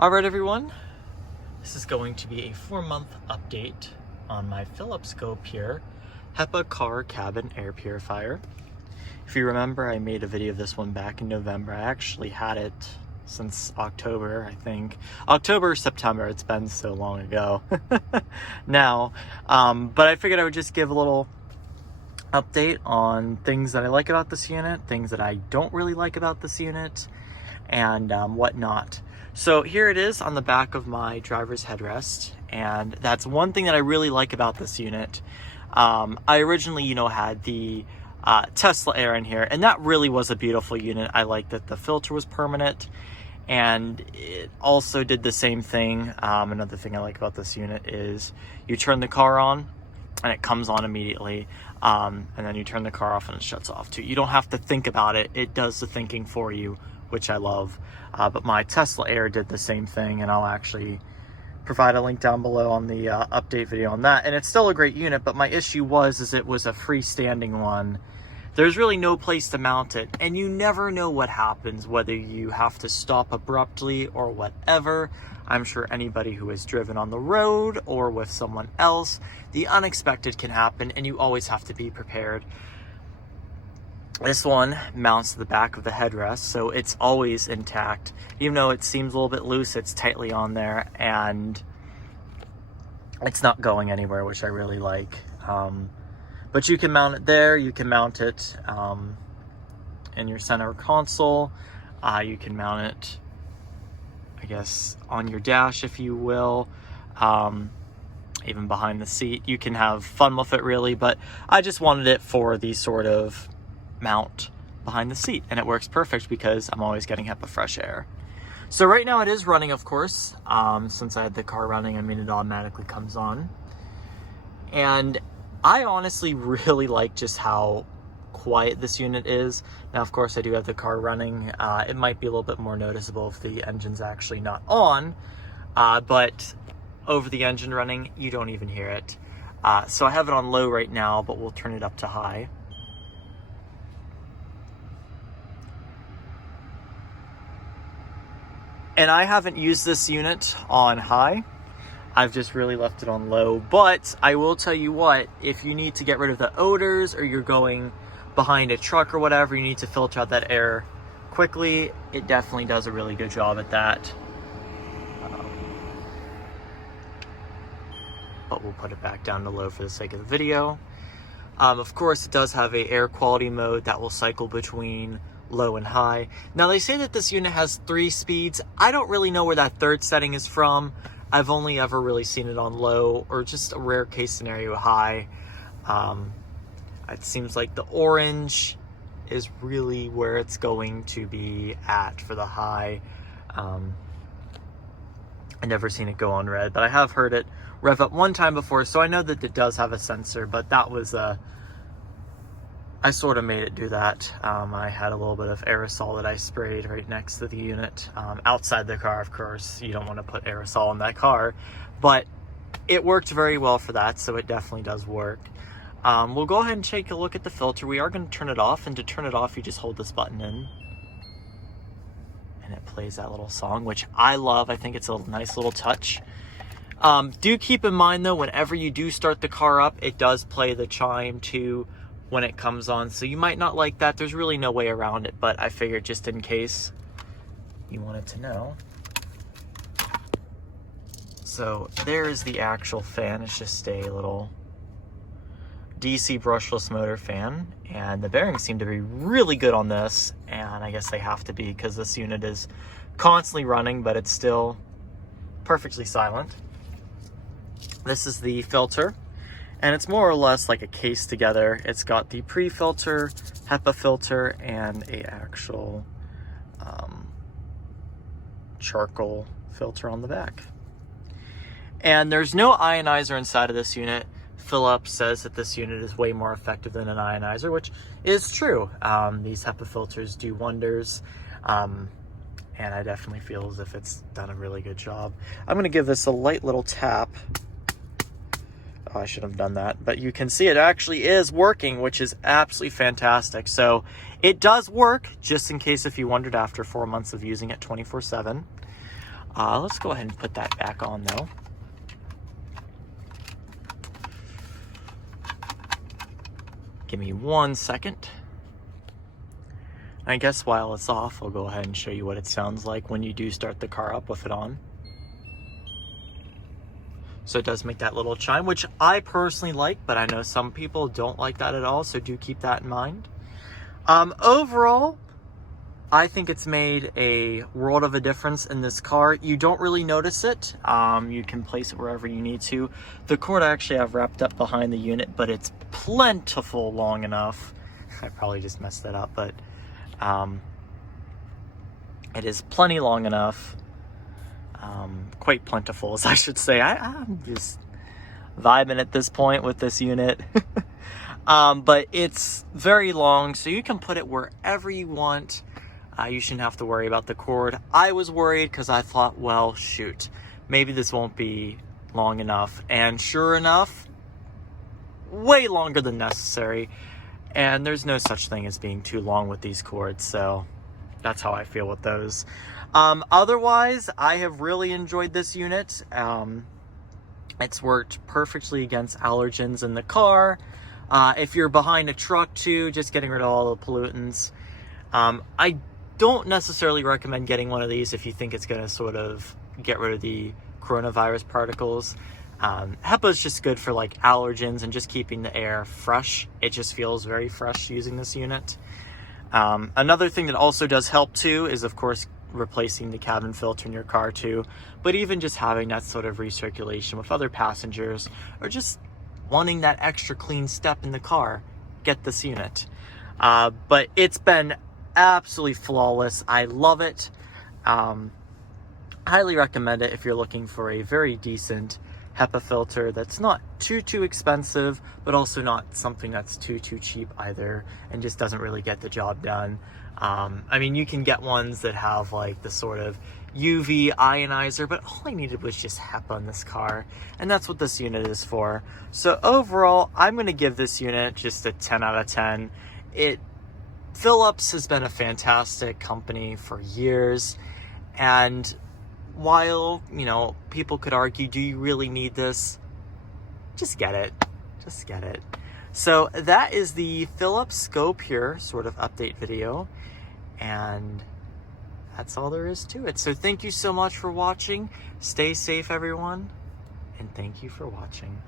Alright everyone, this is going to be a 4-month update on my Philips GoPure HEPA car cabin air purifier. If you remember, I made a video of this one back in November. I actually had it since October, I think. October or September, it's been so long ago now. But I figured I would just give a little update on things that I like about this unit, things that I don't really like about this unit, and whatnot. So here it is on the back of my driver's headrest, and that's one thing that I really like about this unit. I originally, had the Tesla Air in here, and that really was a beautiful unit. I like that the filter was permanent, and it also did the same thing. Another thing I like about this unit is you turn the car on, and it comes on immediately, and then you turn the car off and it shuts off too. You don't have to think about it. It does the thinking for you, which I love. But my Tesla Air did the same thing, and I'll actually provide a link down below on the update video on that. And it's still a great unit, but my issue was it was a freestanding one. There's really no place to mount it, and you never know what happens, whether you have to stop abruptly or whatever. I'm sure anybody who has driven on the road or with someone else, the unexpected can happen, and you always have to be prepared. This one mounts to the back of the headrest, so it's always intact. Even though it seems a little bit loose, it's tightly on there, and it's not going anywhere, which I really like. But you can mount it there, you can mount it in your center console, you can mount it, I guess, on your dash, if you will, even behind the seat. You can have fun with it, really, but I just wanted it for the sort of mount behind the seat, and it works perfect because I'm always getting HEPA fresh air. So right now it is running, of course. Since I had the car running, it automatically comes on. And I honestly really like just how quiet this unit is. Now, of course, I do have the car running. It might be a little bit more noticeable if the engine's actually not on, but over the engine running, you don't even hear it. So I have it on low right now, but we'll turn it up to high. And I haven't used this unit on high. I've just really left it on low. But I will tell you what, if you need to get rid of the odors, or you're going behind a truck or whatever, you need to filter out that air quickly, it definitely does a really good job at that. But we'll put it back down to low for the sake of the video. Of course, it does have a air quality mode that will cycle between low and high. Now, they say that this unit has 3 speeds. I don't really know where that third setting is from. I've only ever really seen it on low, or just a rare case scenario high. It seems like the orange is really where it's going to be at for the high. I've never seen it go on red, but I have heard it rev up one time before, so I know that it does have a sensor, but that was I sort of made it do that. I had a little bit of aerosol that I sprayed right next to the unit, outside the car. Of course, you don't want to put aerosol in that car, but it worked very well for that, so it definitely does work. We'll go ahead and take a look at the filter. We are going to turn it off, and to turn it off, you just hold this button in, and it plays that little song, which I love. I think it's a nice little touch. Do keep in mind, though, whenever you do start the car up, it does play the chime too when it comes on, so you might not like that. There's really no way around it, but I figured just in case you wanted to know. So there is the actual fan. It's just a little DC brushless motor fan, and the bearings seem to be really good on this, and I guess they have to be because this unit is constantly running, but it's still perfectly silent. This is the filter, and it's more or less like a case together. It's got the pre-filter, HEPA filter, and a actual charcoal filter on the back. And there's no ionizer inside of this unit. Philips says that this unit is way more effective than an ionizer, which is true. These HEPA filters do wonders, and I definitely feel as if it's done a really good job. I'm going to give this a light little tap. Oh, I should have done that, but you can see it actually is working, which is absolutely fantastic. So it does work, just in case if you wondered after 4 months of using it 24/7. Let's go ahead and put that back on though. Give me 1 second. I guess while it's off, I'll go ahead and show you what it sounds like when you do start the car up with it on. So it does make that little chime, which I personally like, but I know some people don't like that at all, so do keep that in mind. Overall, I think it's made a world of a difference in this car. You don't really notice it. You can place it wherever you need to. The cord I actually have wrapped up behind the unit, but it's plentiful long enough. I probably just messed that up, but it is plenty long enough. Quite plentiful, as I should say. I'm just vibing at this point with this unit. But it's very long, so you can put it wherever you want. You shouldn't have to worry about the cord. I was worried because I thought, well, shoot, maybe this won't be long enough. And sure enough, way longer than necessary. And there's no such thing as being too long with these cords, so that's how I feel with those. Otherwise, I have really enjoyed this unit. It's worked perfectly against allergens in the car. If you're behind a truck too, just getting rid of all the pollutants. I don't necessarily recommend getting one of these if you think it's going to sort of get rid of the coronavirus particles. HEPA is just good for like allergens and just keeping the air fresh. It just feels very fresh using this unit. Another thing that also does help too is, of course, replacing the cabin filter in your car too, but even just having that sort of recirculation with other passengers, or just wanting that extra clean step in the car, get this unit. But it's been absolutely flawless. I love it. Highly recommend it if you're looking for a very decent HEPA filter that's not too expensive, but also not something that's too cheap either, and just doesn't really get the job done. I mean, you can get ones that have like the sort of UV ionizer, but all I needed was just HEPA in this car, and that's what this unit is for. So overall, I'm going to give this unit just a 10 out of 10. Philips has been a fantastic company for years, and while, you know, people could argue, do you really need this? Just get it. Just get it. So that is the Philips GoPure sort of update video, and that's all there is to it. So thank you so much for watching. Stay safe, everyone, and thank you for watching.